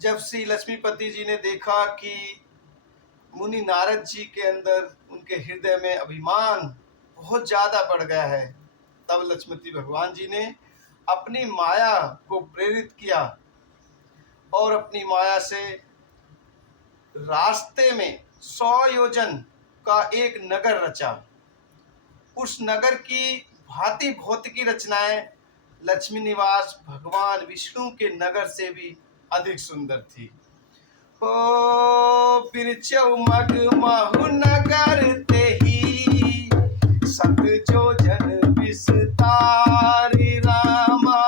जब श्री लक्ष्मीपति जी ने देखा कि मुनि नारद जी के अंदर, उनके हृदय में अभिमान बहुत ज्यादा बढ़ गया है, तब लक्ष्मीपति भगवान जी ने अपनी माया को प्रेरित किया और अपनी माया से रास्ते में 100 योजन का एक नगर रचा। उस नगर की भांति भौतिकी रचनाएं लक्ष्मी निवास भगवान विष्णु के नगर से भी अधिक सुंदर थी। ओ फिर चौमग महु नगर ते ही सत जोजन विस्तार रामा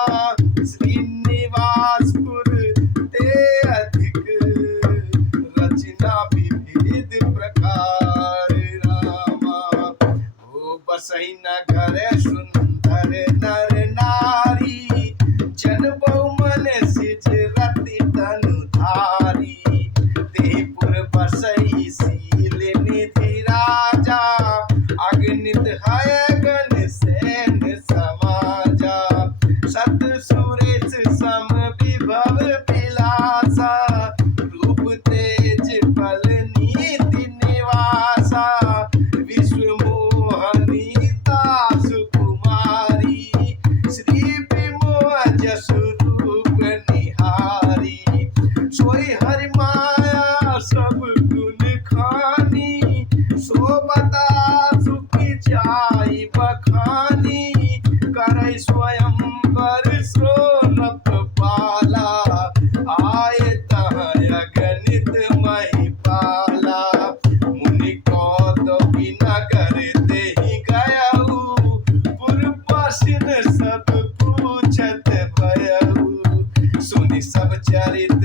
श्रीनिवासपुर ते अधिक रचना विविध प्रकार रामा। ओ बसई नगर सुंदर नर नारी जन बहुमन सिज रति तनु धारी। देहपुर बसई सील निधि राजा अगणित हय गण सैन समाजा। सत सुरेश सम विभव विलासा रूप तेज बल नीति निवासा। विश्व मोहनीता सुकुमारी श्री विमोह जसु रूप निहारी। सोई हरि माया सब गुण खानी सोबता सुखी जाई बखानी। करे स्वयं कर सोनप पाला आए तह अगणित महिपाला। मुनि कौतुकी नगर ते ही गयऊ पूर्वसिन सब पूछत भयऊ। सुनि सब चरित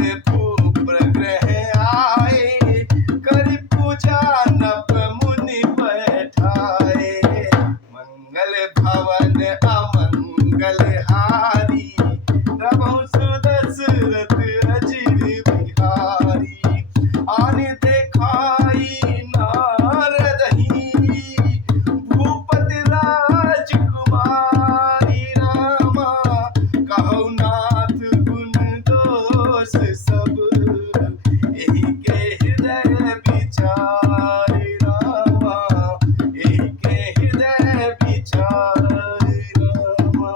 प्रग्रह आए करि पूजा नव मुनि बैठाए। मंगल भवन अमंगल हारी प्रभु सुदशरथ अजिर बिहारी। आनि देखाई नारद ही भूपति राजकुमारी रामा। कहु नाथ गुण दोष सब एहि के हृदय विचार रामा। एहि के हृदय विचार रामा।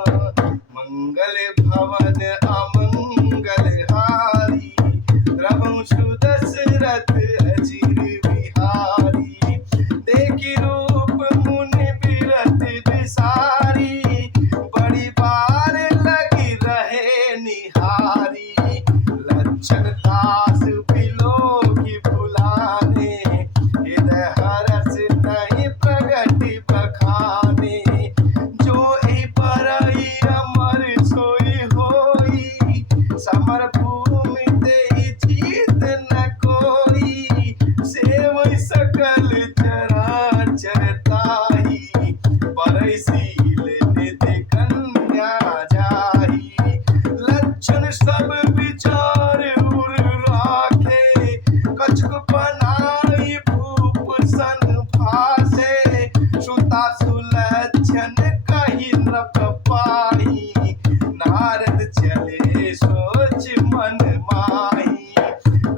मंगल भवन अमंगल हारी प्रभु सुदशरथ अजिर बिहारी। देखि रूप मुनि बिरथ विसारी बड़ी बार लगी रहे निहारी। लक्षण दास बिलोकी भुलाने हृदय हरस नहीं प्रगति बखाने। जो ही परई अमर सोई होई समर भूमि तेहि जीत न कोई। सेवई सकल चराचर ताही परई शील निधि कन्या जाही। लक्षण सब विचार उर राखे कछुक बनाई भूप सन भासे। सुता सुलक्षण कही नृप पाही नारद चले सोच मन माही।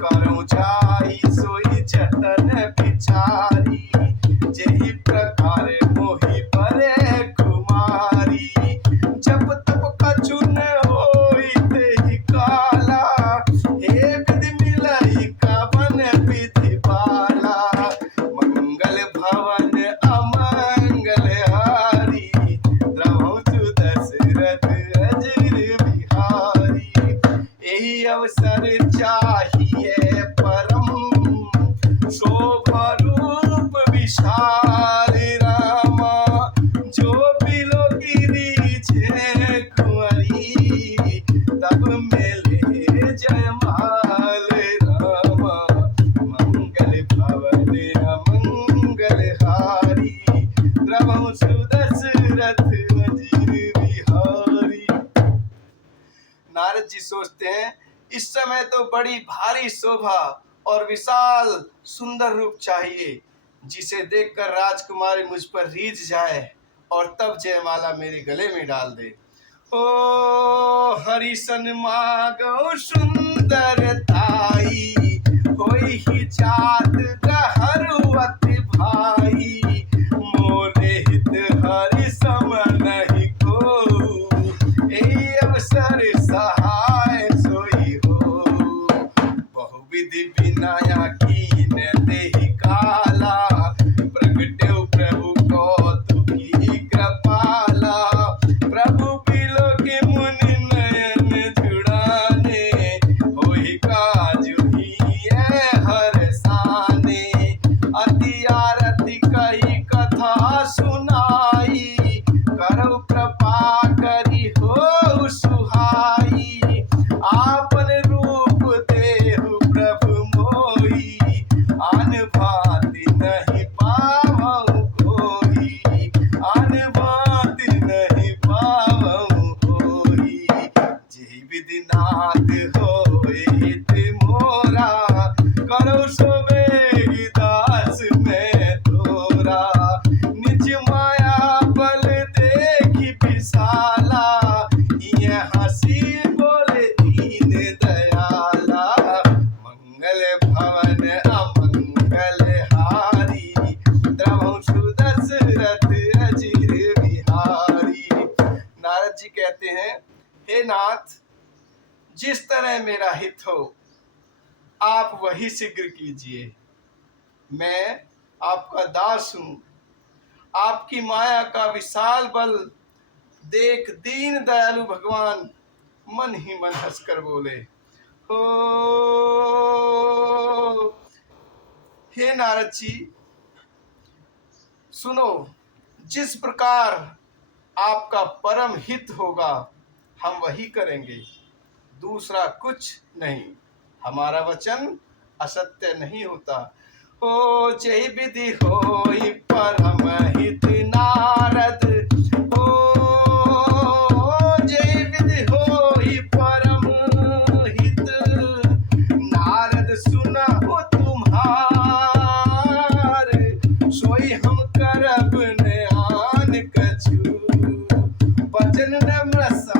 करऊं जाई सोई जतन बिचारी जेहि प्रकार मोहि परे कुमारी। जब तब कछु न होई तेहि काला हे विधि मिलई कवन विधि बाला। मंगल भवन अमंगल हारी द्रवहु सुदशरथ अजिर बिहारी। एहि अवसर चाहिए परम शोभा रूप विशाल रामा। जो बिलो गिरी छे कुंवरी तब मेले जयमाल रामा। मंगल भवन अमंगल हारी प्रभु सुदशरथ अजिर बिहारी। नारद जी सोचते हैं इस समय तो बड़ी भारी शोभा और विशाल सुंदर रूप चाहिए जिसे देखकर राजकुमारी मुझ पर रीझ जाए और तब जयमाला मेरे गले में डाल दे। ओ हरिसन मागो सुंदरताई, होई ही जात गहरुवत भाई, मोरे हित हरि सम नहीं को, ए अवसर सहाय सोई हो, बहुविधि विनया कीन देहि काला, प्रगट्यो प्रभु कौतुकी कृपाला, प्रभु बिलो के मुनि नयन जुड़ाने, होई काजु ही हरसाने, अति आरती कही कथा सुनाई, करौ कृपा करी हो सुहाई, आपन रूप देहु प्रभु मोई, आन भांति नहीं पावौ कोई, आन भांति नहीं पावौ कोई, जेहि विधि नाथ होए हित मोरा, करौ सोबे दास में तोरा, निज माया बल देखि विशाला, ये हंसी बोले दीन दयाला, मंगल भवन अमंगल हारी, द्रवहु सुदशरथ अजिर बिहारी। नारद जी कहते हैं, हे नाथ, जिस तरह मेरा हित हो आप वही शीघ्र कीजिए, मैं आपका दास हूं, आपकी माया का विशाल बल देख दीन दयालु भगवान मन ही मन हंसकर बोले, हो हे नारद जी, सुनो, जिस प्रकार आपका परम हित होगा हम वही करेंगे, दूसरा कुछ नहीं, हमारा वचन असत्य नहीं होता। ओ जय विधि होई परम हित नारद, ओ जय विधि होई परम हित नारद, सुना हो तुम्हार, सोई हम करब नयान कछु, वचन नम्र सा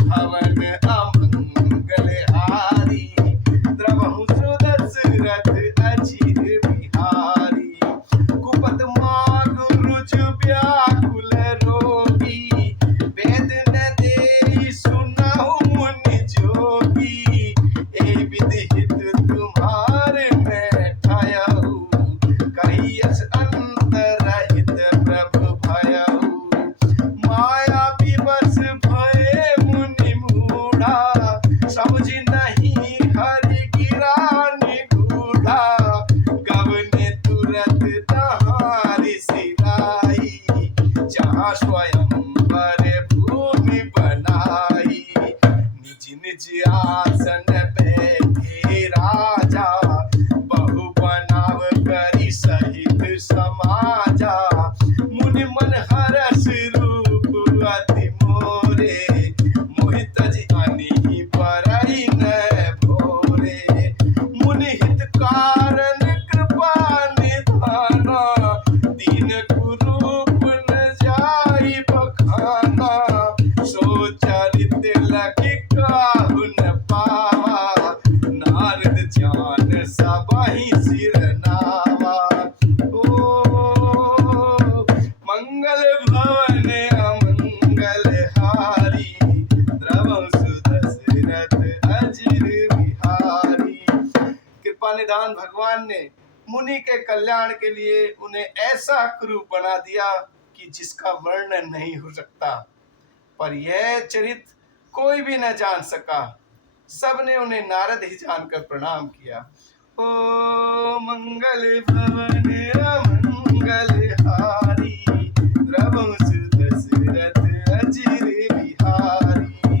भवन अमंगल हारी, द्रवहु सुदशरथ अजिर बिहारी, कुपत माग रुज व्याकुल रोगी, वेद न देई सुनहु मुनि जोगी, ए विधि हित तुम्हारे में ठायहु, कहियस अंतरहित प्रभु भयहु, माया विवश भये मुनि मूढ़ा, समझी नहीं हरि गिरा निगूढ़ा, गवने तुरत तहारी सिराई, जहाँ स्वयंवर भूमि बनाई, निज निज आसन बैठे राजा, बहु बनाव करी सहित समाजा, मुनि मन हरस रूप अति मोरे, मोहित अनिहि परई न भोरे, मुनि हित कारण कृपा निधाना, दीन कुरूप न जाई बखाना, सो चरित लखि काहु न पावा, नारद जान सबहि सिर नावा, ओ मंगल भवन अमंगल हारी, द्रवहु सुदशरथ अजिर बिहारी। कृपा निधान भगवान ने मुनि के कल्याण के लिए उन्हें ऐसा कुरूप बना दिया कि जिसका वर्णन नहीं हो सकता, पर यह चरित्र कोई भी न जान सका, सबने उन्हें नारद ही जानकर प्रणाम किया। ओ मंगल भवन अमंगल हारी, द्रवहु सुदशरथ अजिर बिहारी,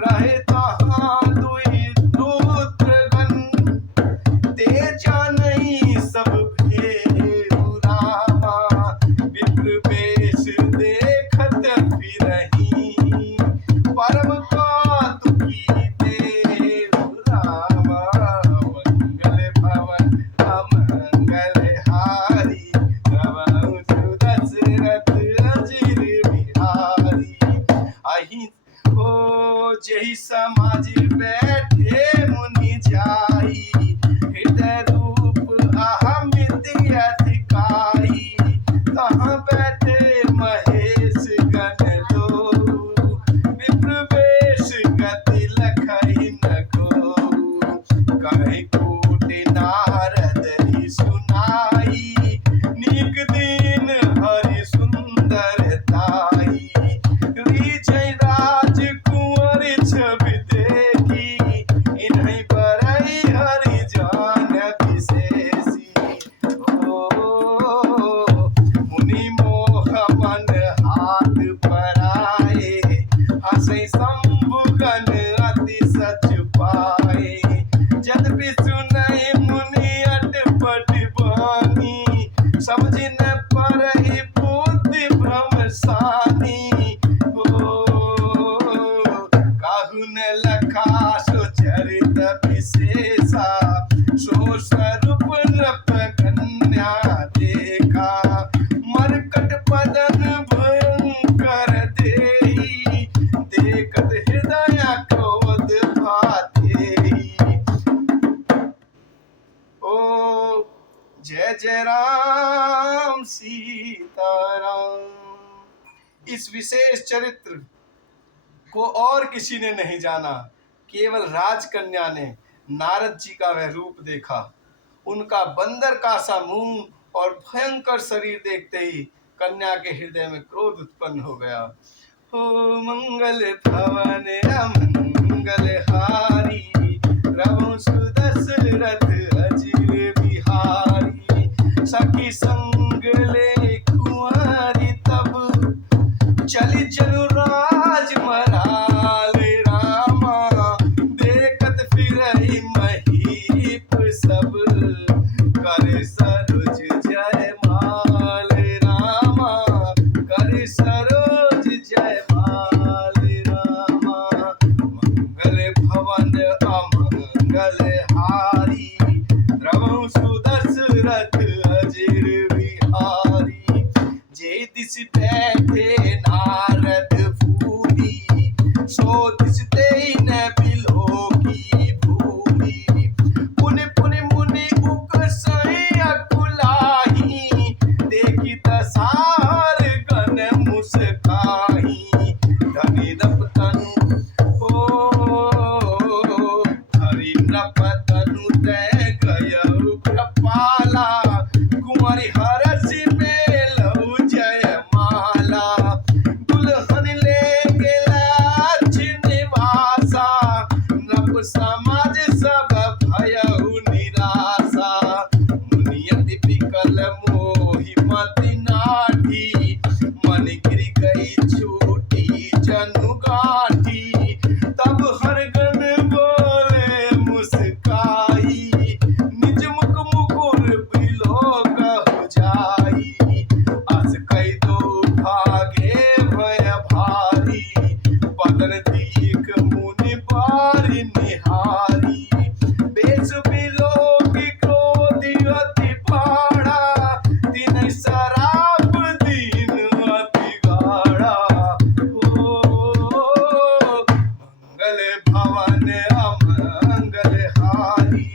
रहे तहाँ दुई रुद्रगण, तेजा नहीं सब भेरु रामा, विप्र वेश देखत फिरहीं, परम कौतुकी देहु रामा, मंगल भवन अमंगल हारी, द्रवहु सुदशरथ जाही। ओ जही समाज बैठे मुनि जाई, हृदय रूप अहमित अधिकाई। तहाँ बैठे महेश गण दो, विप्रवेश गति लखई न को। कहीं कोटि नारद ही सुनाई, नीक दिन हरि सुंदरताई। विजय राज कुंवर छवि देखी, इन्हीं बरई हरि जान विशेषी। ओ मुनि मोह मन हाथ पराए, हंसै शंभु गण अति सच पाए। यद्यपि सुनहि मुनि अटपट बानी, समझि न परहि बुद्धि भ्रम सानी। ओ काहू न लखा सो चरित विशेषा, सो स्वरूप नृप कन्या देखा। मरकट पदन भयंकर देहि, देखत हृदय क्रोध भातेहि। ओ जय जय राम सीताराम। इस विशेष चरित्र को और किसी ने नहीं जाना, केवल राजकन्या ने नारद जी का वह रूप देखा। उनका बंदर का सा मुंह और भयंकर शरीर देखते ही कन्या के हृदय में क्रोध उत्पन्न हो गया। हो मंगल भवन अमंगल हारी, प्रभु सुदशरथ अजिर बिहारी। सखी संग ले कुंवारी तब, चली जनु राज मराल रामा। देखत फिरहि महीप सब, करे सरोज जयमाल रामा। करे सरोज जयमाल रामा। मंगल भवन अमंगल हारी, प्रभु सुदशरथ अजिर बिहारी। जे दिस बैठे नारद फूली, सो दिस तेहि न बिलो की भूली। पुनि पुनि मुनि उकसई अकुलाही, देखी दसार गण मुस्काही। धनि नप तनु हरि नप तनु तै गयउ कृपाला। कुंवरी हरसि मेलउ जयमाला, दुल्हन ले गेला निवासा। नप समाज सब भयउ निराशा, मुनि विकल मोहि मति नाठी। मन गिर गई छूटी जनु गाठी, तब हर गण बोले मुस्काई। निज मुख मुकुर बिलो कहु जाई, अस कई दो भागे भय भारी। बदन दीख मुनि बारी निहारी, बेस बिलो की क्रोधि अति बाड़ा। तिन्हि शराप दीन अति गाढ़ा। ओ मंगल भवन अमंगल हारी,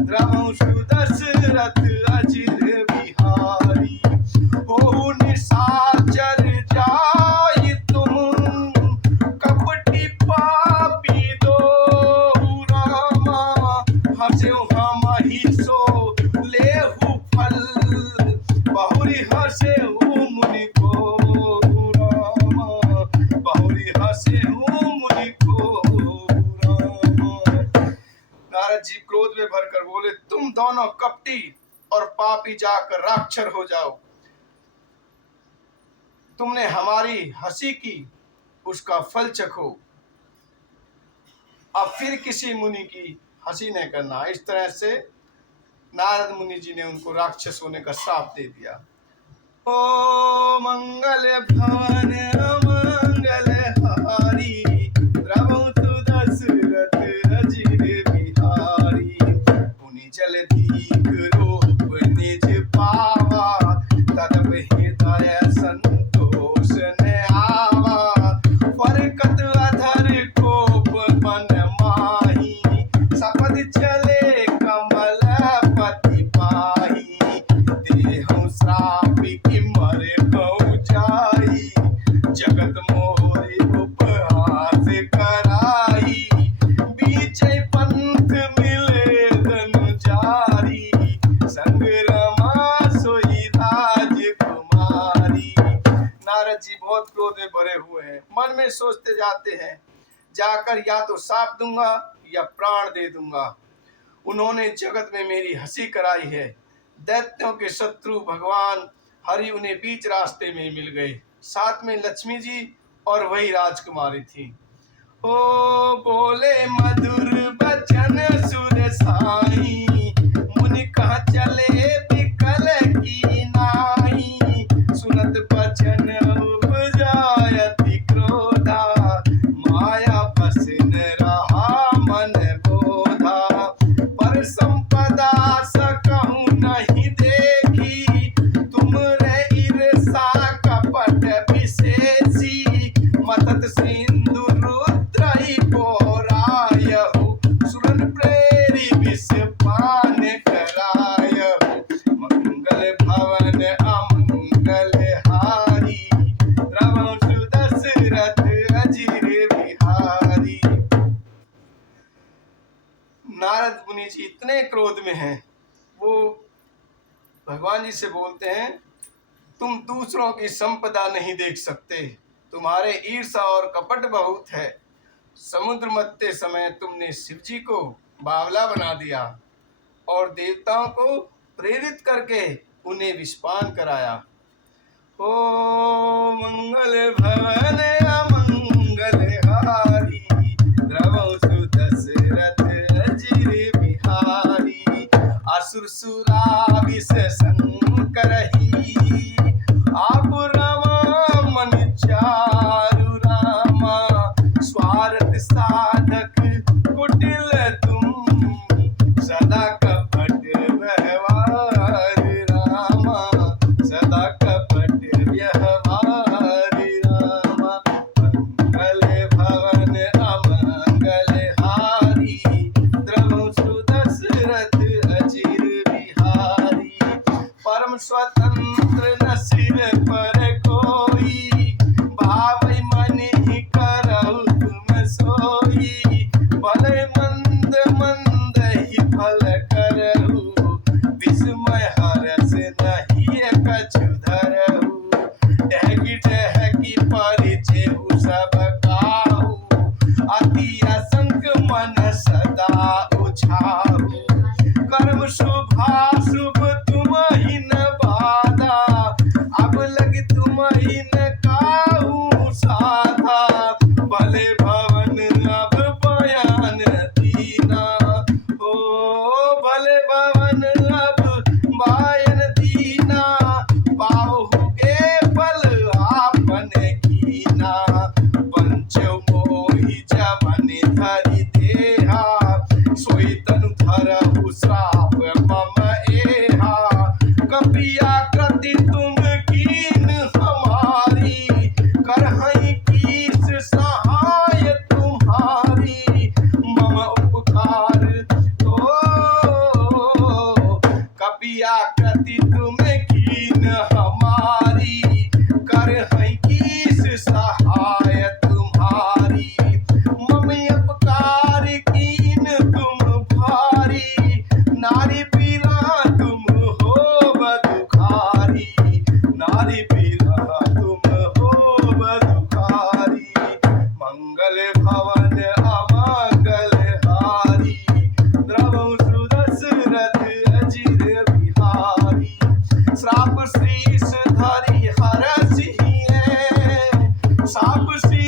प्रभु सुदशरथ अजिर बिहारी। हो निशाचर जाई तुम, कपटी पापी दो रामा। हंस्यु हमहि सो लेहु फल, बहुरी हंस्यु मुनि को रामा। बहुरी हंस्यु मुनि को रामा। नारद जी क्रोध में भरकर बोले, तुम दोनों कपटी और पापी जाकर राक्षर हो जाओ। तुमने हमारी हंसी की, उसका फल चखो। अब फिर किसी मुनि की हंसी नहीं करना। इस तरह से नारद मुनि जी ने उनको राक्षस होने का श्राप दे दिया। ओ मंगल भवन अमंगल हारी, प्रभु सुदशरथ अजिर बिहारी। पुनि जल दीख रूप निज पावा, तदप हृदय संतोष न आवा। फर भगत मोरी उपहास कराई, बीचे पंथ मिले धनुजारी, संग्रामा सोई राजकुमारी। नारद जी बहुत क्रोध में भरे हुए हैं, मन में सोचते जाते हैं जाकर या तो साप दूंगा या प्राण दे दूंगा। उन्होंने जगत में मेरी हंसी कराई है। दैत्यों के शत्रु भगवान हरि उन्हें बीच रास्ते में मिल गए। साथ में लक्ष्मी जी और वही राजकुमारी थी। ओ बोले मधुर बचन सुर साई, मुनि कहाँ चले बिकल की नाई, सुनत बचन उपजायति क्रोधा, माया बस न रहा मन बोधा, पर संपदा सकहु नहीं देखी, तुम रे ईर्षा कपट विशेषी, मतत सिंधु रुद्रहि पोरायहु, सुरन प्रेरी विष पान करायहु, मंगल भवन अमंगल हारी, रघुवंश दशरथ अजिर बिहारी। नारद मुनि जी इतने क्रोध में हैं, वो भगवान जी से बोलते हैं, तुम दूसरों की संपदा नहीं देख सकते, तुम्हारे ईर्षा और कपट बहुत है। समुद्र मथते समय तुमने शिव जी को बावला बना दिया और देवताओं को प्रेरित करके उन्हें विषपान कराया। ओ मंगल भवन अमंगल हारी, रघुवंश दशरथ अजिर बिहारी, असुर सुरा विष संकरही, आप रवा मन चारु रामा, स्वार्थ साधक कुटिल तुम, सदा कपट व्यवहार रामा, सदा कपट व्यवहार रामा, मंगल भवन अमंगल हारी, रघुवंश दशरथ अजिर बिहारी, परम स्वतंत्र न सिर पर कोई, भावै मन ही करहु तुम सोई, भले मंद मंद ही फल करहु, विस्मय हरस नहीं कछु धरहु, डहकी डहकी परिचेहु सब काहू, अति असंक मन सदा उछाहू, कर्म शुभाशुभ तुम ही न बाधा, अब लग तुम ही न काहू साधा, भले भवन अब बयान दीना, ओ भले भवन अब बायन दीना, पाहुगे फल आपन कीना, पंचौ मोहि जवन धरि देहा, सोई तनु धरहु श्राप मम एहा, कपिया कृति तुम कीन हमारी, करहई कीस सहाय तुम्हारी, मम उपकार ओ कपिया कृति तुम कीन हमारी, करहई कीस सहाय तुम्हारी, मम उपकार कीन तुम भारी, नारी पीरा तुम हो बदुखारी, नारी पीरा तुम हो बदुखारी, मंगल भवन अमंगल हारी, रघुवंश दशरथ अजिर बिहारी, श्राप शीस धरि हरसिहिए, साप शीस